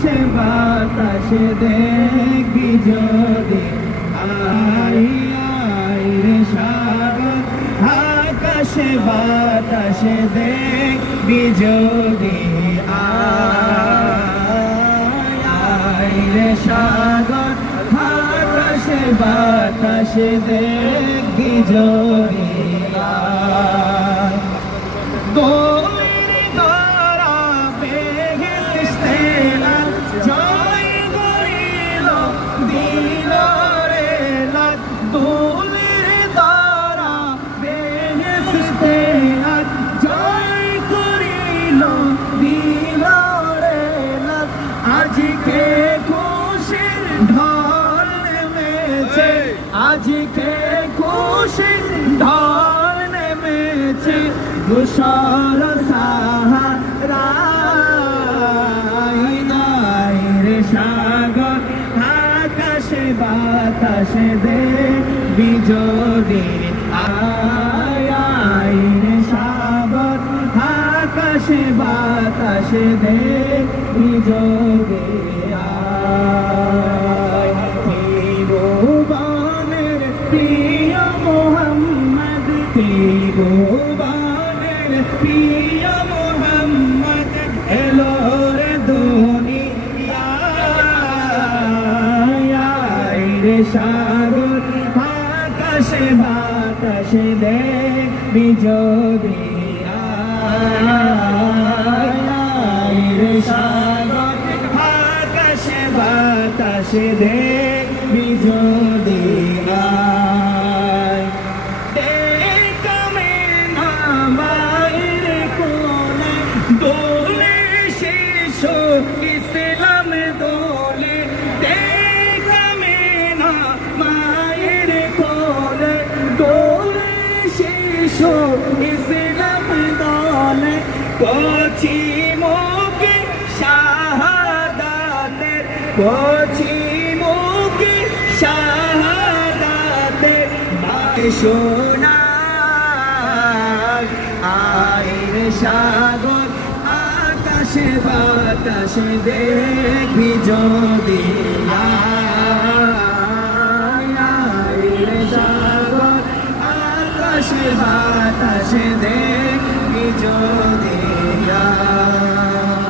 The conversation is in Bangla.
আকাশে বাতাসে দেখবি যদি আই আই রে সাগর আকাশে বাতাসে দেখবি যদি আই রে সাগর আকাশে বাতাসে দেখবি যদি আজকে খুশির ঢল নেমেছে আজকে খুশির ঢল নেমেছে ধূসর সাহারায় নাই রে সাগর আকাশে বাতাসে দেখবি যদি আই রে সাগর আকাশে বাতাসে দেখবি যদি ত্রিভুবনের প্রিয় মোহাম্মদ ত্রিভুবনের প্রিয় মোহাম্মদ এলো রে দুনিয়ায় রে সাগর আকাশে বাতাসে দেখবি যদি রে সাগর আকাশে বাতাসে দেখবি যদি দেখমে না মায়ের কোলে দোলে শিশু ইসলাম দোলে দেখমে না মায়ের কোলে দোলে শিশু ইসলাম দোলে কচি মুখে শাহাদাতের কচি মুখে শাহাদাতের শোনা আইর সাগর আকাশে বাতাসে দেখবি যদি আইর সাগর আকাশে বাতাসে দেখবি যদি